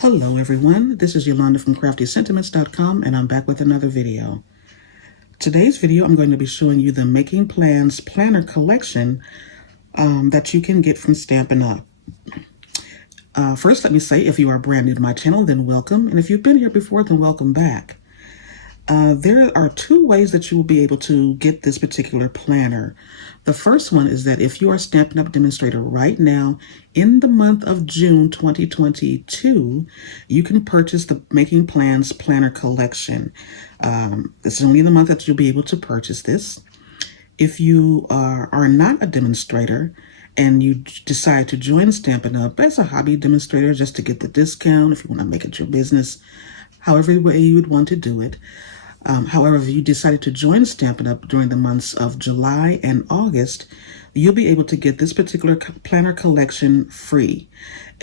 Hello everyone, this is Yolanda from CraftyScentiments.com and I'm back with another video. Today's video I'm going to be showing you the Making Plans Planner collection that you can get from Stampin' Up. First, let me say, if you are brand new to my channel, then welcome, and if you've been here before, then welcome back. There are two ways that you will be able to get this particular planner. The first one is that if you are a Stampin' Up demonstrator right now in the month of June 2022, you can purchase the Making Plans Planner collection. This is only the month that you'll be able to purchase this. If you are not a demonstrator and you decide to join Stampin' Up as a hobby demonstrator just to get the discount, if you want to make it your business, however way you would want to do it. However, if you decided to join Stampin' Up during the months of July and August, you'll be able to get this particular planner collection free.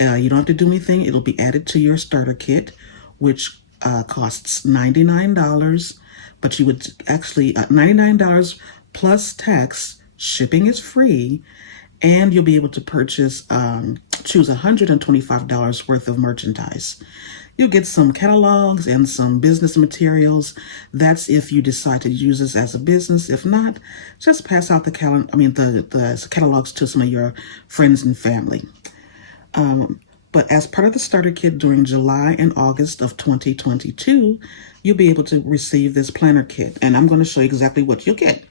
You don't have to do anything. It'll be added to your starter kit, which costs $99, but you would actually, $99 plus tax, shipping is free, and you'll be able to purchase, choose $125 worth of merchandise. You'll get some catalogs and some business materials. That's if you decide to use this as a business. If not, just pass out the catalogs to some of your friends and family. But as part of the starter kit during July and August of 2022, you'll be able to receive this planner kit. And I'm going to show you exactly what you'll get.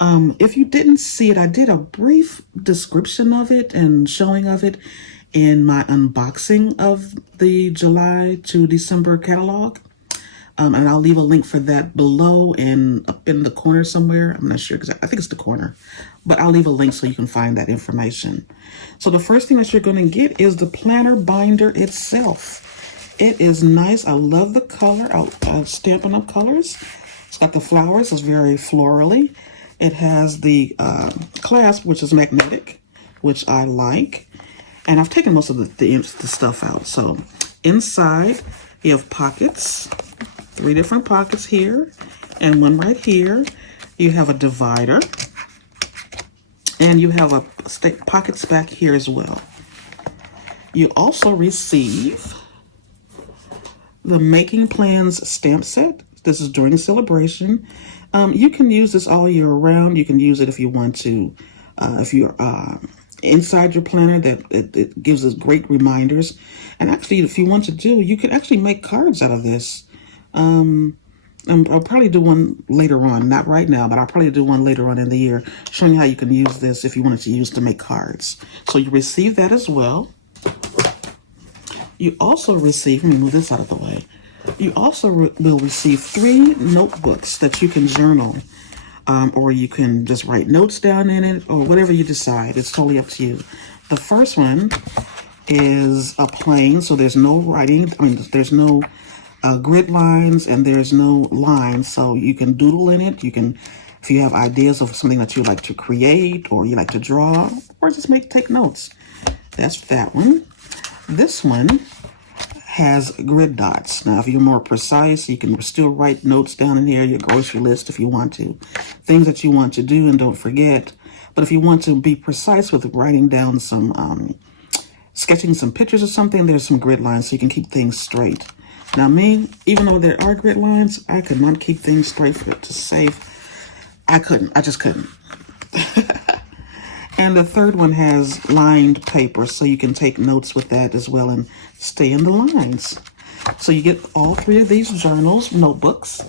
If you didn't see it, I did a brief description of it and showing of it in my unboxing of the July to December catalog. And I'll leave a link for that below and up in the corner somewhere. I'm not sure exactly. I think it's the corner. But I'll leave a link so you can find that information. So the first thing that you're going to get is the planner binder itself. It is nice. I love the color. Stampin' Up colors. It's got the flowers. It's very florally. It has the clasp, which is magnetic, which I like. And I've taken most of the stuff out. So inside, you have pockets, 3 different pockets here, and one right here. You have a divider, and you have pockets back here as well. You also receive the Making Plans stamp set. This is during the celebration. You can use this all year round. You can use it if you want to, if you're inside your planner, that it gives us great reminders. And actually, if you want to do, you can actually make cards out of this. I'll probably do one later on, not right now, but I'll probably do one later on in the year, showing you how you can use this if you wanted to use to make cards. So you receive that as well. You also receive, let me move this out of the way. You also will receive 3 notebooks that you can journal. Or you can just write notes down in it, or whatever you decide. It's totally up to you. The first one is a plain, so there's no writing. There's no grid lines and there's no lines, so you can doodle in it. You can, if you have ideas of something that you like to create, or you like to draw, or just take notes. That's that one. This one has grid dots. Now, if you're more precise, you can still write notes down in here, your grocery list if you want to. Things that you want to do and don't forget. But if you want to be precise with writing down some, sketching some pictures or something, there's some grid lines so you can keep things straight. Now me, even though there are grid lines, I could not keep things straight to save. I just couldn't. And the third one has lined paper, so you can take notes with that as well and stay in the lines. So you get all 3 of these journals, notebooks,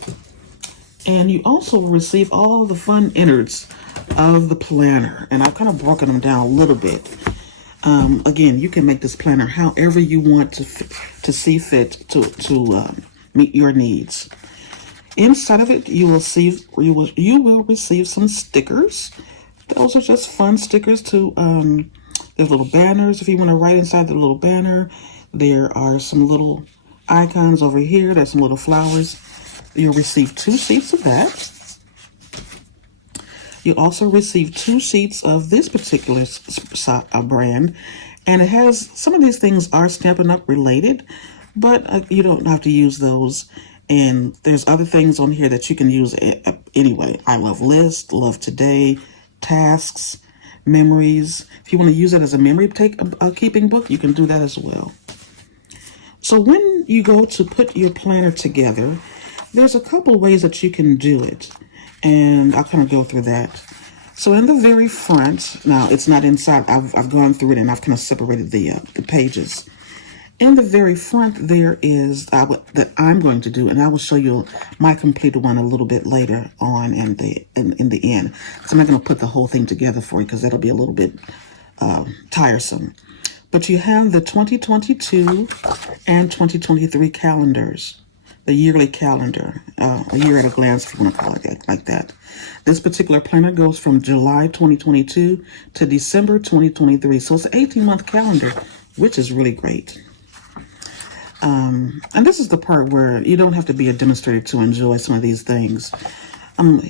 and you also receive all the fun innards of the planner. And I've kind of broken them down a little bit. Again, you can make this planner however you want to see fit to meet your needs. Inside of it, you will receive some stickers. Those are just fun stickers to, there's little banners if you want to write inside the little banner. There are some little icons over here. There's some little flowers. You'll receive 2 sheets of that. You also receive 2 sheets of this particular brand. And it has, some of these things are Stampin' Up related, but you don't have to use those. And there's other things on here that you can use anyway. I love lists, love today, tasks, memories. If you want to use it as a memory keeping book, you can do that as well. So when you go to put your planner together, there's a couple ways that you can do it, and I'll kind of go through that. So in the very front, now it's not inside, I've gone through it and I've kind of separated the pages. In the very front there is that I'm going to do, and I will show you my completed one a little bit later on in the end. So I'm not going to put the whole thing together for you because that'll be a little bit tiresome. But you have the 2022 and 2023 calendars, the yearly calendar, a year at a glance, if you want to call it like that. This particular planner goes from July 2022 to December 2023. So it's an 18-month calendar, which is really great. And this is the part where you don't have to be a demonstrator to enjoy some of these things.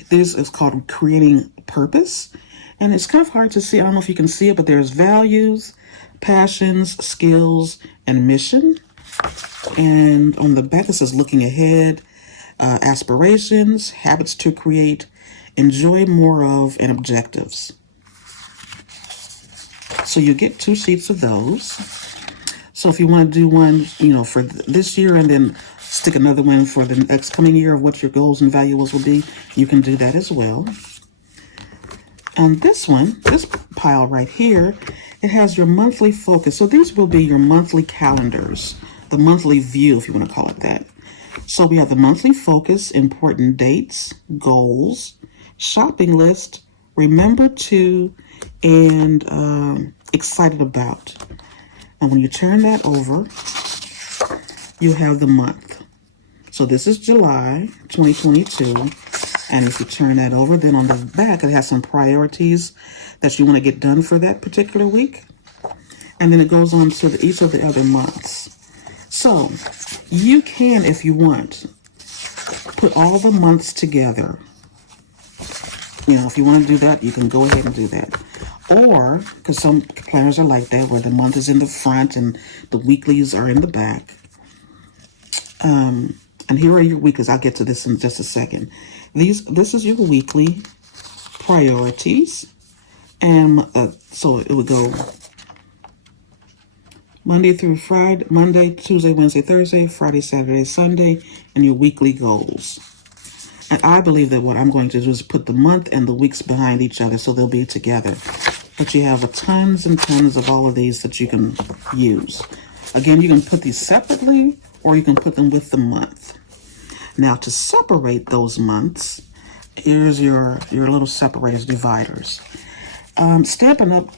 This is called Creating Purpose. And it's kind of hard to see. I don't know if you can see it, but there's values, passions, skills, and mission. And on the back it says looking ahead, aspirations, habits to create, enjoy more of, and objectives. So you get 2 sheets of those. So if you want to do one, for this year and then stick another one for the next coming year of what your goals and values will be, you can do that as well. And this one, this pile right here, it has your monthly focus. So these will be your monthly calendars, the monthly view, if you want to call it that. So we have the monthly focus, important dates, goals, shopping list, remember to, and excited about. And when you turn that over, you have the month. So this is July 2022. And if you turn that over, then on the back, it has some priorities that you want to get done for that particular week. And then it goes on to each of the other months. So you can, if you want, put all the months together. If you want to do that, you can go ahead and do that. Or, because some planners are like that, where the month is in the front and the weeklies are in the back. And here are your weeklies. I'll get to this in just a second. This is your weekly priorities. And so it would go Monday through Friday, Monday, Tuesday, Wednesday, Thursday, Friday, Saturday, Sunday, and your weekly goals. And I believe that what I'm going to do is put the month and the weeks behind each other so they'll be together. But you have tons and tons of all of these that you can use. Again, you can put these separately or you can put them with the month. Now to separate those months, here's your little separators, dividers. Stampin' Up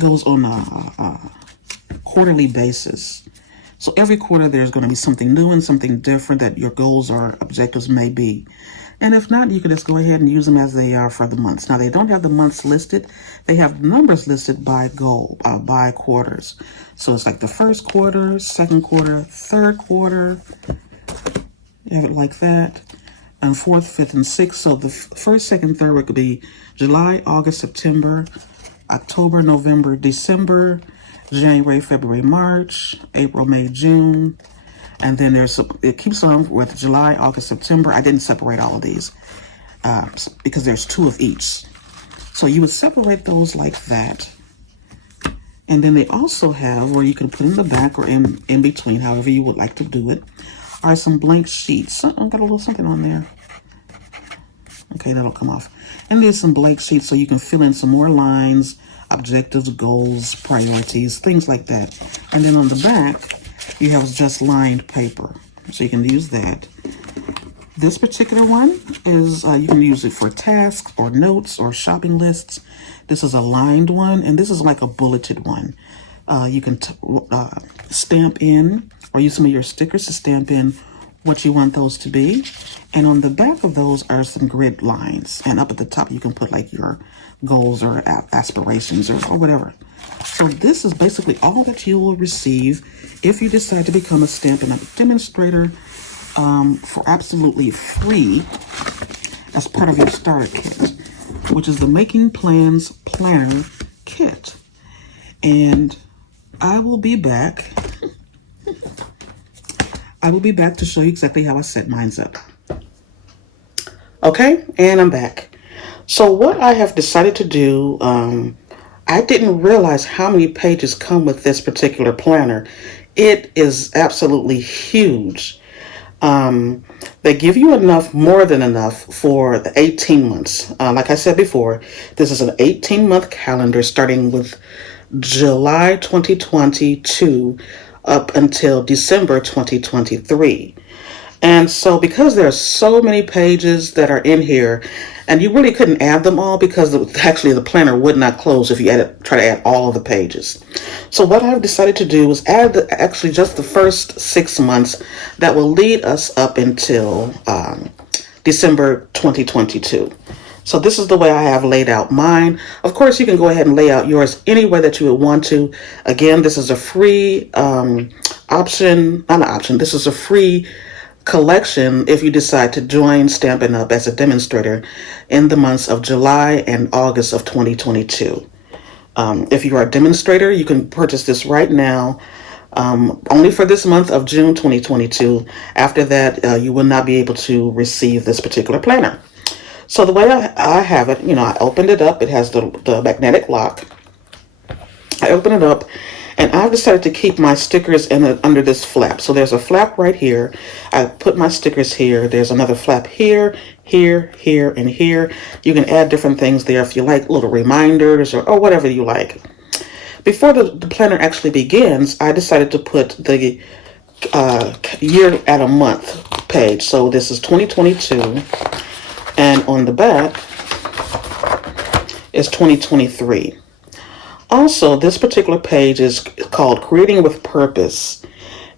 goes on a quarterly basis. So every quarter there's going to be something new and something different that your goals or objectives may be. And if not, you can just go ahead and use them as they are for the months. Now they don't have the months listed. They have numbers listed by goal, by quarters. So it's like the first quarter, second quarter, third quarter. You have it like that. And fourth, fifth, and sixth. So the first, second, third week could be July, August, September, October, November, December, January, February, March, April, May, June. And then it keeps on with July, August, September. I didn't separate all of these because there's 2 of each. So you would separate those like that. And then they also have, where you can put in the back or in between, however you would like to do it, are some blank sheets. I've got a little something on there. Okay, that'll come off. And there's some blank sheets so you can fill in some more lines, objectives, goals, priorities, things like that. And then on the back, you have just lined paper. So you can use that. This particular one is, you can use it for tasks or notes or shopping lists. This is a lined one, and this is like a bulleted one. You can stamp in or use some of your stickers to stamp in what you want those to be. And on the back of those are some grid lines. And up at the top, you can put like your goals or aspirations or whatever. So this is basically all that you will receive if you decide to become a Stampin' Up! Demonstrator for absolutely free as part of your starter kit, which is the Making Plans Planner Kit. And I will be back. I will be back to show you exactly how I set mine up. Okay, and I'm back. So what I have decided to do, I didn't realize how many pages come with this particular planner. it is absolutely huge. They give you enough, more than enough, for the 18 months. Like I said before, this is an 18-month calendar starting with July 2022 up until December 2023. And so because there are so many pages that are in here, and you really couldn't add them all because actually the planner would not close if you try to add all of the pages. So what I've decided to do is add actually just the first 6 months that will lead us up until December 2022. So this is the way I have laid out mine. Of course, you can go ahead and lay out yours any way that you would want to. Again, this is a free option, not an option, this is a free collection if you decide to join Stampin' Up! As a demonstrator in the months of July and August of 2022. If you are a demonstrator, you can purchase this right now, only for this month of June 2022. After that, you will not be able to receive this particular planner. So the way I have it, I opened it up. It has the magnetic lock. I open it up, and I've decided to keep my stickers under this flap. So there's a flap right here. I put my stickers here. There's another flap here, here, here, and here. You can add different things there if you like, little reminders or whatever you like. Before the planner actually begins, I decided to put the year at a month page. So this is 2022, and on the back is 2023. Also, this particular page is called Creating with Purpose.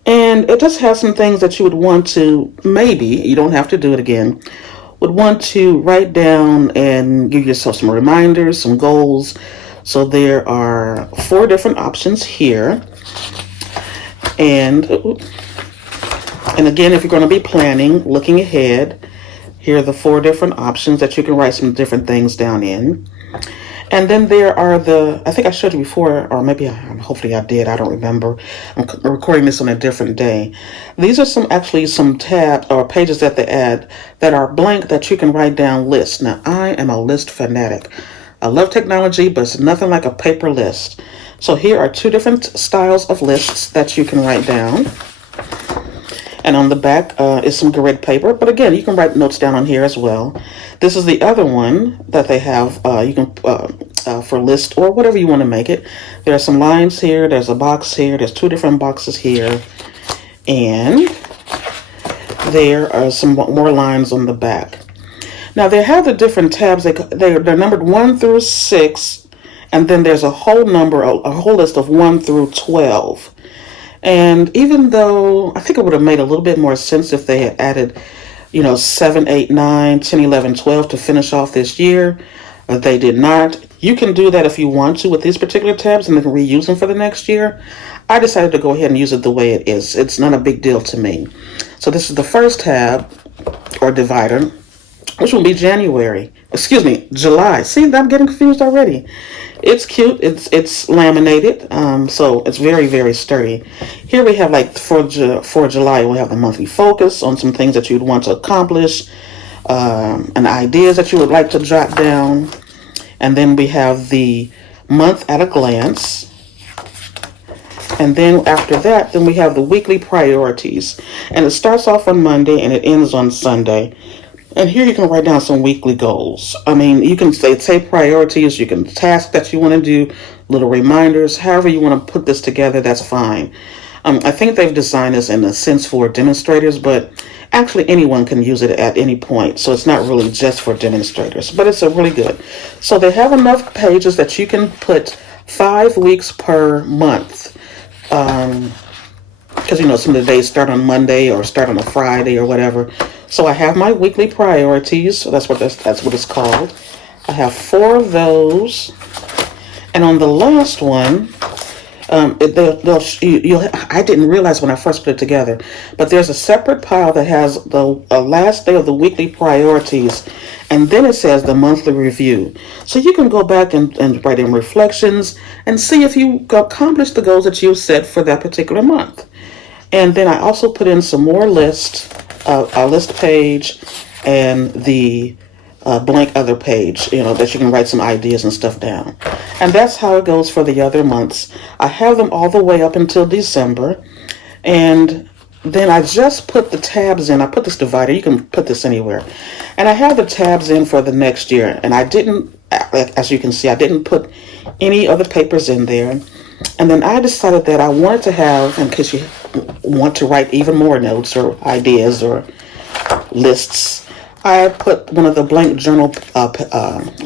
And it does have some things that you would want to, maybe, you don't have to do it again, would want to write down and give yourself some reminders, some goals. So there are 4 different options here. And again, if you're going to be planning, looking ahead, here are the 4 different options that you can write some different things down in. And then there are I think I showed you before, or maybe hopefully I did, I don't remember. I'm recording this on a different day. These are some tabs or pages that they add that are blank that you can write down lists. Now, I am a list fanatic. I love technology, but it's nothing like a paper list. So here are 2 different styles of lists that you can write down. And on the back is some grid paper. But again, you can write notes down on here as well. This is the other one that they have. You can for list or whatever you want to make it. There are some lines here. There's a box here. There's 2 different boxes here. And there are some more lines on the back. Now, they have the different tabs. They're numbered 1 through 6. And then there's a whole list of 1 through 12. And even though I think it would have made a little bit more sense if they had added, 7, 8, 9, 10, 11, 12 to finish off this year, they did not. You can do that if you want to with these particular tabs and then reuse them for the next year. I decided to go ahead and use it the way it is. It's not a big deal to me. So this is the first tab or divider, which will be July. See, I'm getting confused already. It's cute. It's laminated, so it's very, very sturdy. Here we have, like, for July, we'll have the monthly focus on some things that you'd want to accomplish, and ideas that you would like to jot down. And then we have the month at a glance. And then after that, then we have the weekly priorities. And it starts off on Monday and it ends on Sunday. And here you can write down some weekly goals. I mean, you can say priorities, you can tasks that you want to do, little reminders, however you want to put this together, that's fine. I think they've designed this in a sense for demonstrators, but actually anyone can use it at any point. So it's not really just for demonstrators, but it's really good. So they have enough pages that you can put 5 weeks per month. Because, some of the days start on Monday or start on a Friday or whatever. So I have my weekly priorities. So that's what it's called. I have 4 of those. And on the last one, I didn't realize when I first put it together, but there's a separate pile that has the last day of the weekly priorities, and then it says the monthly review. So you can go back and write in reflections and see if you accomplished the goals that you set for that particular month. And then I also put in some more a list page and the blank other page, that you can write some ideas and stuff down. And that's how it goes for the other months. I have them all the way up until December. And then I just put the tabs in. I put this divider. You can put this anywhere. And I have the tabs in for the next year. And I didn't, as you can see, I didn't put any other papers in there. And then I decided that I wanted to have, in case you want to write even more notes or ideas or lists, I put one of the blank journal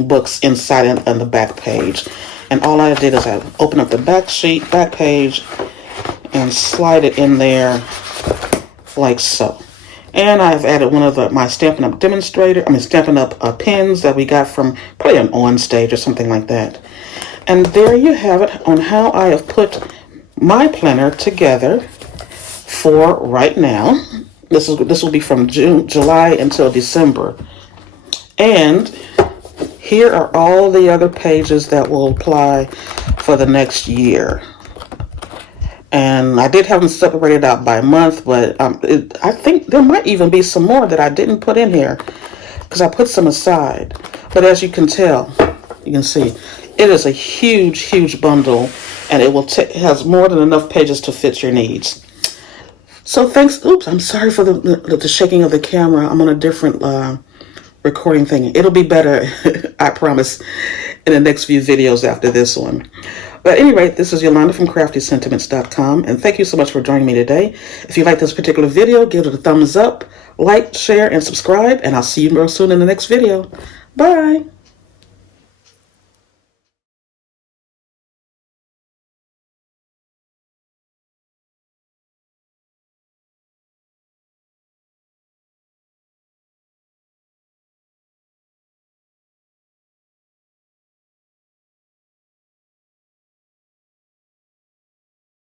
books inside on the back page. And all I did is I opened up the back page, and slide it in there like so. And I've added one of my Stampin' Up Stampin' Up pins that we got from probably an On Stage or something like that. And there you have it on how I have put my planner together for right now. This will be from July until December. And here are all the other pages that will apply for the next year. And I did have them separated out by month, but I think there might even be some more that I didn't put in here because I put some aside. But as you can tell, you can see, it is a huge, huge bundle, and it has more than enough pages to fit your needs. So thanks. Oops, I'm sorry for the shaking of the camera. I'm on a different recording thing. It'll be better, I promise, in the next few videos after this one. But at any rate, this is Yolanda from CraftyScentiments.com, and thank you so much for joining me today. If you like this particular video, give it a thumbs up, like, share, and subscribe, and I'll see you real soon in the next video. Bye!